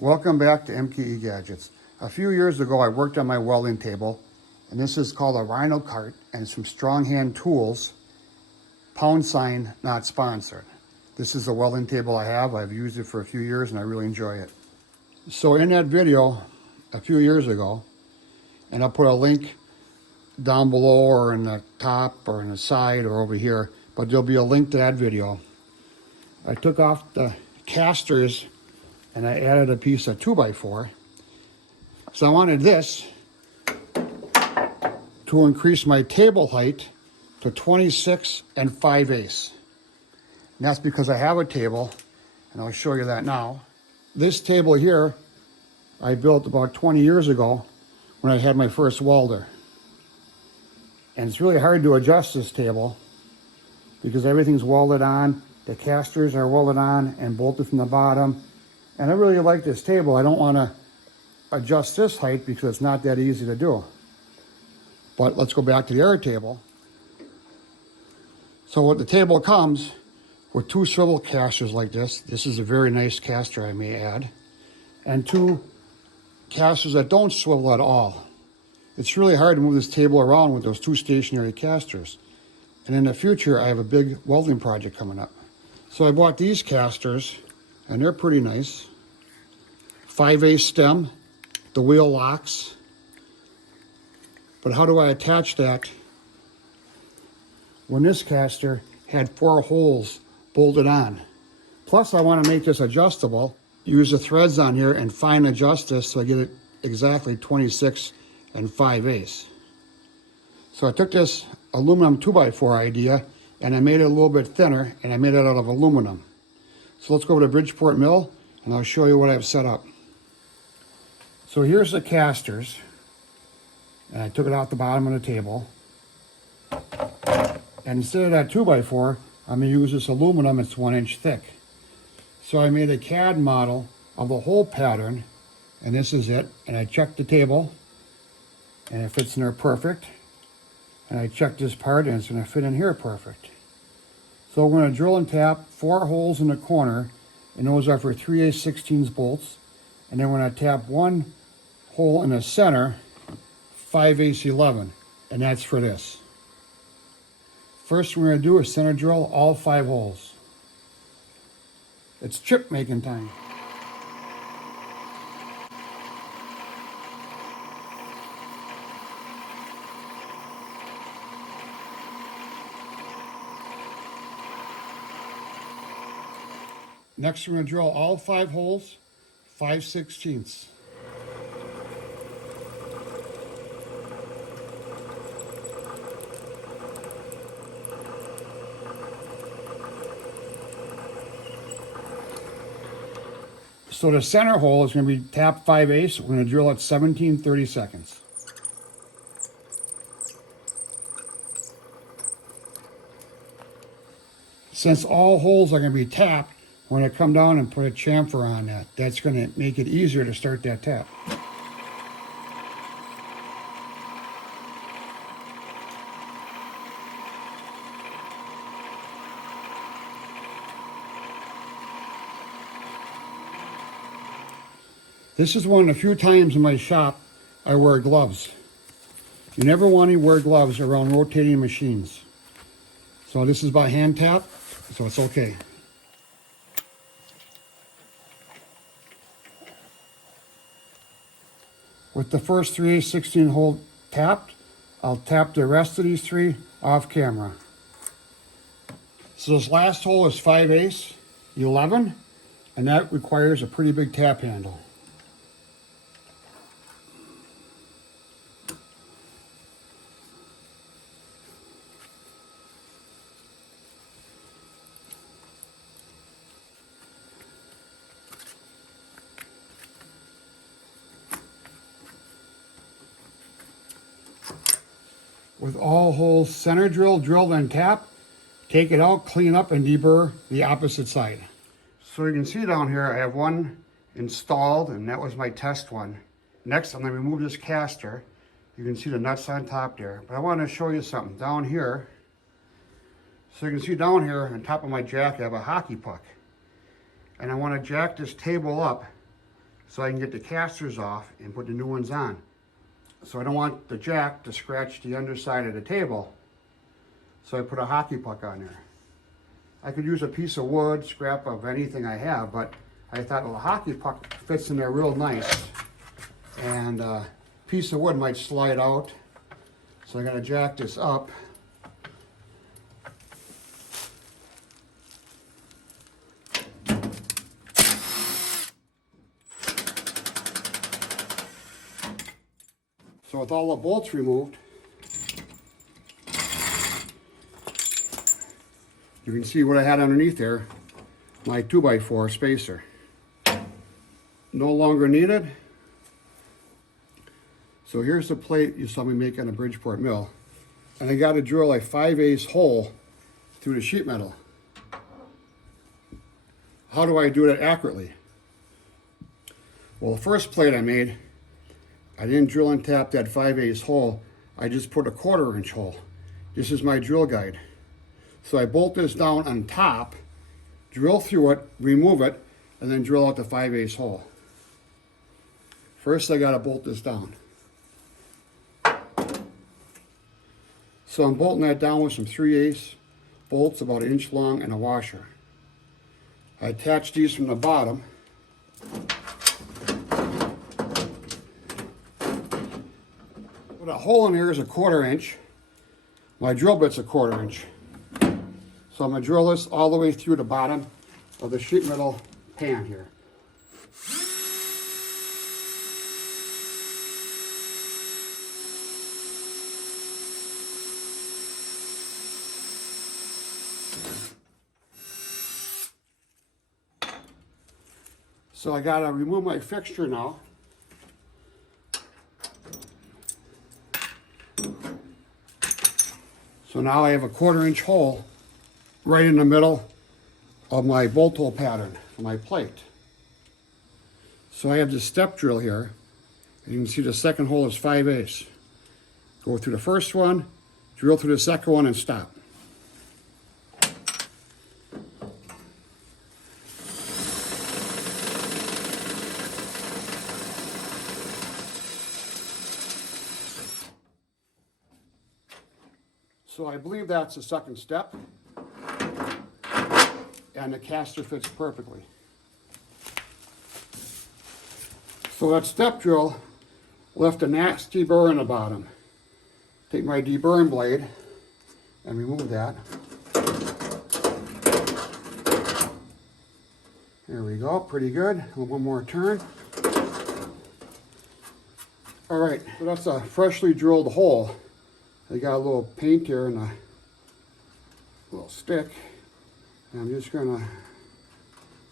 Welcome back to MKE Gadgets. A few years ago I worked on my welding table, and this is called a Rhino cart, and it's from Strong Hand Tools, # not sponsored. This is the welding table I have. I've used it for a few years and I really enjoy it. So in that video a few years ago, and I'll put a link down below or in the top or in the side or over here, but there'll be a link to that video. I took off the casters and I added a piece of 2x4. So I wanted this to increase my table height to 26 5/8. And that's because I have a table, and I'll show you that now. This table here, I built about 20 years ago when I had my first welder. And it's really hard to adjust this table because everything's welded on, the casters are welded on and bolted from the bottom. And I really like this table. I don't want to adjust this height because it's not that easy to do. But let's go back to the other table. So with the table comes with 2 swivel casters like this. This is a very nice caster, I may add. And 2 casters that don't swivel at all. It's really hard to move this table around with those 2 stationary casters. And in the future, I have a big welding project coming up. So I bought these casters, and they're pretty nice. 5/8 stem, the wheel locks. But how do I attach that when this caster had 4 holes bolted on? Plus I want to make this adjustable, use the threads on here and fine adjust this so I get it exactly 26 5/8. So I took this aluminum 2x4 idea and I made it a little bit thinner, and I made it out of aluminum. So let's go to Bridgeport Mill and I'll show you what I've set up. So here's the casters, and I took it off the bottom of the table. And instead of that 2x4, I'm going to use this aluminum. It's 1 inch thick. So I made a CAD model of the whole pattern, and this is it. And I checked the table, and it fits in there perfect. And I checked this part, and it's going to fit in here perfect. So we're going to drill and tap 4 holes in the corner, and those are for 3/8/16 bolts. And then we're going to tap 1 hole in the center, 5/8/11, and that's for this. First we're going to do is center drill all 5 holes. It's chip making time. Next we're going to drill all 5 holes, 5/16. So the center hole is going to be tapped 5/8. We're going to drill at 17/32. Since all holes are going to be tapped, we're going to come down and put a chamfer on that. That's going to make it easier to start that tap. This is one of the few times in my shop I wear gloves. You never want to wear gloves around rotating machines. So this is by hand tap, so it's okay. With the first 3/8/16 hole tapped, I'll tap the rest of these 3 off camera. So this last hole is 5/8/11, and that requires a pretty big tap handle. With all holes center drilled and tapped, take it out, clean up, and deburr the opposite side. So you can see down here I have one installed, and that was my test one. Next I'm going to remove this caster. You can see the nuts on top there. But I want to show you something down here. So you can see down here on top of my jack I have a hockey puck. And I want to jack this table up so I can get the casters off and put the new ones on. So I don't want the jack to scratch the underside of the table, so I put a hockey puck on there. I could use a piece of wood, scrap of anything I have, but I thought, well, the hockey puck fits in there real nice, and a piece of wood might slide out. So I'm gonna jack this up. So with all the bolts removed, you can see what I had underneath there, my 2x4 spacer. No longer needed. So here's the plate you saw me make on a Bridgeport mill. And I got to drill a 5/8 hole through the sheet metal. How do I do that accurately? Well, the first plate I made, I didn't drill and tap that 5/8 hole. I just put a 1/4 inch hole. This is my drill guide. So I bolt this down on top, drill through it, remove it, and then drill out the 5/8 hole. First I gotta bolt this down. So I'm bolting that down with some 3/8 bolts, about 1 inch long, and a washer. I attach these from the bottom. Well, the hole in here is a 1/4 inch. My drill bit's a 1/4 inch. So I'm gonna drill this all the way through the bottom of the sheet metal pan here. So I gotta remove my fixture now. So now I have a 1/4 inch hole right in the middle of my bolt hole pattern for my plate. So I have this step drill here, and you can see the second hole is 5/8. Go through the first one, drill through the second one, and stop. So I believe that's the second step, and the caster fits perfectly. So that step drill left a nasty burr in the bottom. Take my deburring blade and remove that. There we go, pretty good. One more turn. All right, so that's a freshly drilled hole. I got a little paint here and a little stick. And I'm just gonna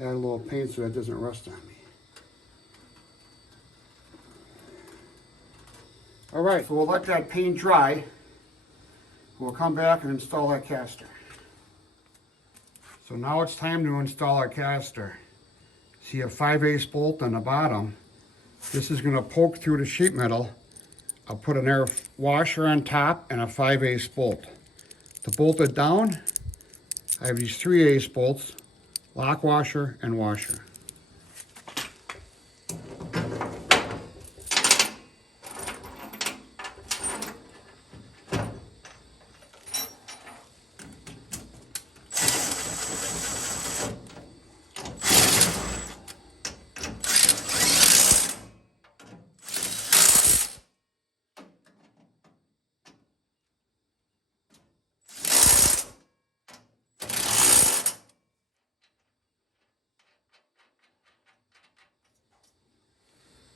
add a little paint so that doesn't rust on me. All right, so we'll let that paint dry. We'll come back and install that caster. So now it's time to install our caster. See a 5/8 bolt on the bottom. This is gonna poke through the sheet metal. I'll put an air washer on top and a 5/8 bolt. To bolt it down, I have these 3/8 bolts, lock washer and washer.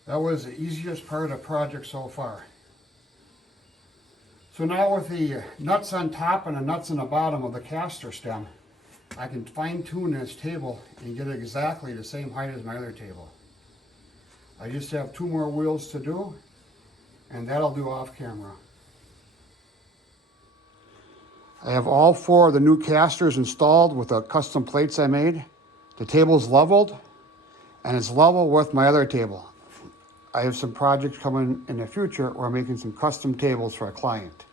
That was the easiest part of the project so far. So now with the nuts on top and the nuts on the bottom of the caster stem, I can fine tune this table and get it exactly the same height as my other table. I just have 2 more wheels to do, and that'll do off camera. I have all 4 of the new casters installed with the custom plates I made. The table's leveled, and it's level with my other table. I have some projects coming in the future where I'm making some custom tables for a client.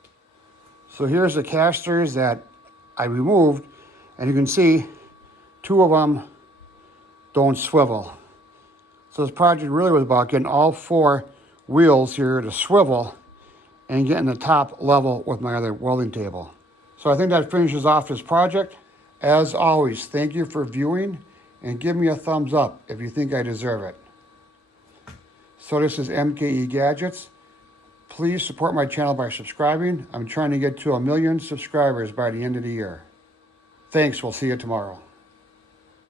So here's the casters that I removed, and you can see 2 of them don't swivel. So this project really was about getting all 4 wheels here to swivel and getting the top level with my other welding table. So I think that finishes off this project. As always, thank you for viewing and give me a thumbs up if you think I deserve it. So this is MKE Gadgets. Please support my channel by subscribing. I'm trying to get to 1 million subscribers by the end of the year. Thanks, we'll see you tomorrow.